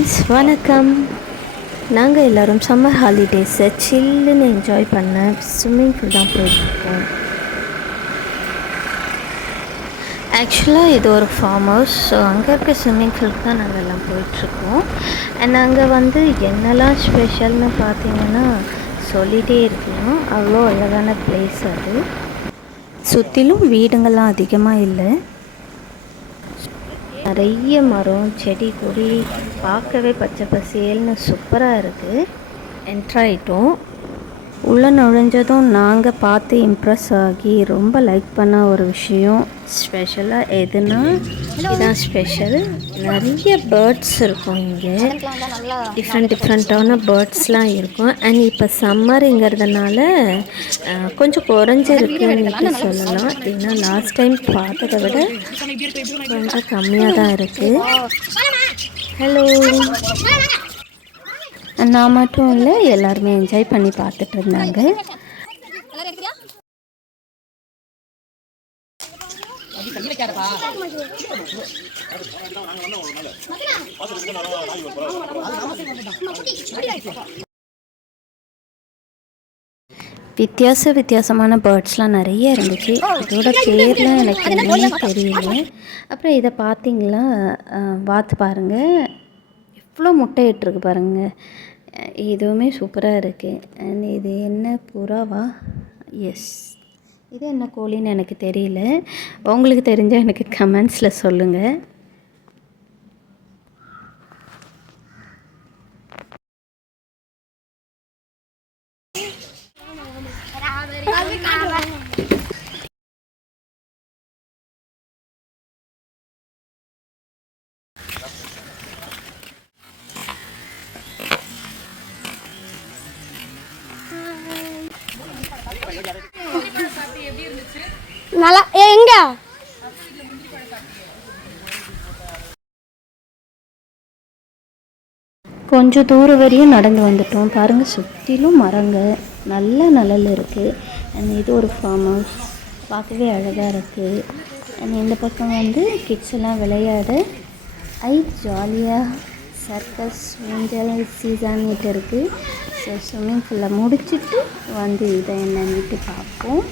Friends வணக்கம். நாங்கள் எல்லோரும் சம்மர் ஹாலிடேஸை சில்லுன்னு என்ஜாய் பண்ண ஸ்விம்மிங் பூல் தான் போயிட்டுருக்கோம் ஆக்சுவலாக இது ஒரு ஃபார்ம் ஹவுஸ் ஸோ அங்கே இருக்க ஸ்விம்மிங் பூலுக்கு தான் நாங்கள் எல்லாம் போயிட்டுருக்கோம். அண்ட் அங்கே வந்து என்னெல்லாம் ஸ்பெஷல்னு பார்த்தீங்கன்னா சொல்லிகிட்டே இருக்கலாம். அவ்வளோ அழகான பிளேஸ் அது. சுற்றிலும் வீடுங்கள்லாம் அதிகமாக இல்லை. நிறைய மரம் செடி கொடி பார்க்கவே பச்சை பசேல்னு சூப்பராக இருக்குது என்ட்ராயிட்டோம் உள்ளே நுழைஞ்சதும் நாங்கள் பார்த்து இம்ப்ரெஸ் ஆகி ரொம்ப லைக் பண்ண ஒரு விஷயம். ஸ்பெஷலாக எதுனா இதுதான் ஸ்பெஷல் நிறைய பேர்ட்ஸ் இருக்கும் இங்கே. டிஃப்ரெண்ட் டிஃப்ரெண்ட்டான பேர்ட்ஸ்லாம் இருக்கும். அண்ட் இப்போ சம்மருங்கிறதுனால கொஞ்சம் குறைஞ்சிருக்குன்னு சொல்லலாம். ஏன்னா லாஸ்ட் டைம் பார்த்ததை விட கொஞ்சம் கம்மியாக தான் இருக்குது ஹலோ நான் மட்டும் இல்லை எல்லாருமே என்ஜாய் பண்ணி பார்த்துட்டு இருந்தாங்க. வித்தியாச வித்தியாசமான பேர்ட்ஸ்லாம் நிறைய இருந்துச்சு. இதோட பேர்லாம் எனக்கு என்னன்னு தெரியல. அப்புறம் இதை பார்த்தீங்களா? பார்த்து பாருங்கள் எவ்வளோ முட்டை இட்டுருக்கு பாருங்கள் இதுவுமே சூப்பராக இருக்குது அண்ட் இது என்ன புறாவா? எஸ் இது என்ன கோழின்னு எனக்கு தெரியல. உங்களுக்கு தெரிஞ்சால் எனக்கு கமெண்ட்ஸில் சொல்லுங்கள் நல்லா எங்க? கொஞ்சம் தூரம் வரையும் நடந்து வந்துட்டோம். பாருங்கள் சுற்றிலும் மரங்க நல்ல நிழல் இருக்குது அண்ட் இது ஒரு ஃபார்ம் ஹவுஸ் பார்க்கவே அழகாக இருக்குது அண்ட் இந்த பக்கம் வந்து கிட்ஸ் எல்லாம் விளையாட. ஐ ஜாலியாக சர்க்கஸ் ஊஞ்சல் சீசான்ட்டு இருக்குது ஸோ ஸ்விம்மிங் ஃபுல்லாக முடிச்சுட்டு வந்து இதை என்னன்னுட்டு பார்ப்போம்.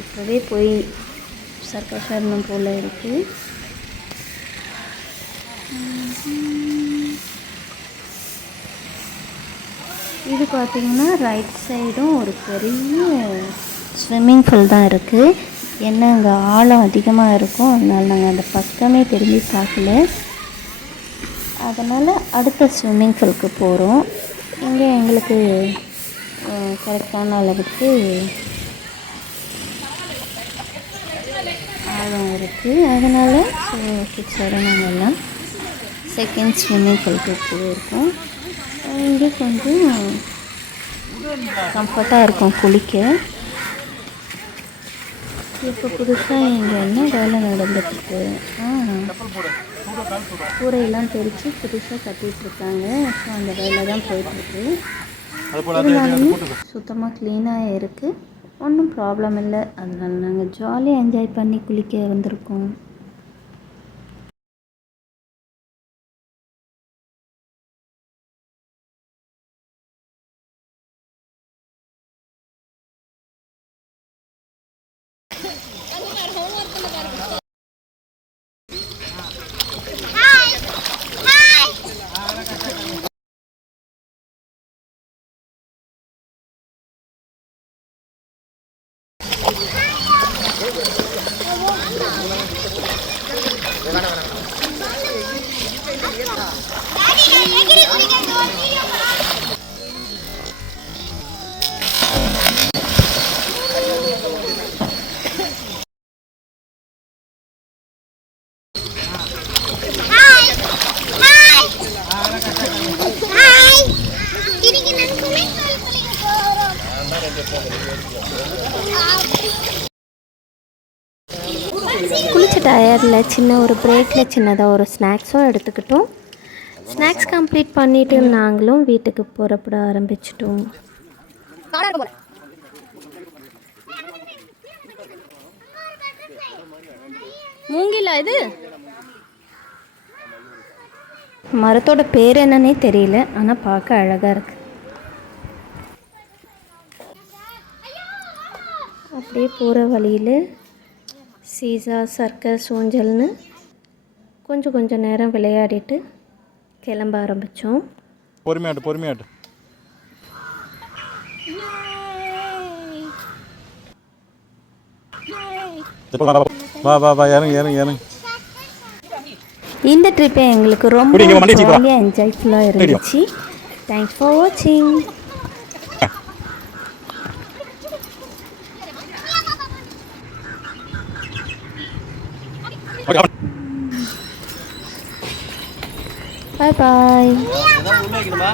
இப்போவே போய் சர்க்கஸ் போல் இருக்குது இது பார்த்திங்கன்னா ரைட் சைடும் ஒரு பெரிய ஸ்விம்மிங் பூல் தான் இருக்குது என்ன அங்கே ஆழம் அதிகமாக இருக்கும் அதனால் நாங்கள் அந்த பக்கமே திரும்பி பார்க்கல. அதனால் அடுத்த ஸ்விம்மிங் பூலுக்கு போகிறோம் இங்கே எங்களுக்கு கரெக்டான அளவுக்கு ஆழம் இருக்குது அதனால் ஸோ கிட்ஸோட நாங்கள் எல்லாம் செகண்ட் ஸ்விம்மிங் பூலுக்கு போயிருக்கோம் இங்கே கொஞ்சம் கம்ஃபர்ட்டாக இருக்கும் குளிக்க. இப்போ புதுசாக இங்கே என்ன வேலை நடந்துட்டுருக்கு? கூரையெல்லாம் பிரித்து புதுசாக கட்டிகிட்ருக்காங்க ஸோ அந்த வேலை தான் போயிட்டுருக்கு இருந்தாலுமே சுத்தமாக க்ளீனாக இருக்குது ஒன்றும் ப்ராப்ளம் இல்லை. அதனால நாங்கள் ஜாலியாக என்ஜாய் பண்ணி குளிக்க வந்திருக்கோம். ஹாய் குளிச்ச டயரில் சின்ன ஒரு பிரேக்கில் சின்னதாக ஒரு ஸ்நாக்ஸும் எடுத்துக்கிட்டோம். ஸ்நாக்ஸ் கம்ப்ளீட் பண்ணிவிட்டு நாங்களும் வீட்டுக்கு புறப்பட ஆரம்பிச்சிட்டோம். மூங்கிலா இது? மரத்தோட பேர் என்னன்னே தெரியல ஆனால் பார்க்க அழகாக இருக்கு. அப்படியே போகிற வழியில் சீசா சர்க்கஸ் ஊஞ்சல்னு கொஞ்சம் கொஞ்சம் நேரம் விளையாடிட்டு கிளம்ப ஆரம்பித்தோம் பொறுமையாட்டு பொறுமையாட்டு வா, வா வா இறங்கு இறங்கு இறங்கு இந்த ட்ரிப்பை எங்களுக்கு ரொம்ப. ஜாலியாக என்ஜாய்ஃபுல்லாக இருந்துச்சு. தேங்க்ஸ் ஃபார் வாட்சிங் பாய் பாய் ஏதாவது உண்மை இருக்குமா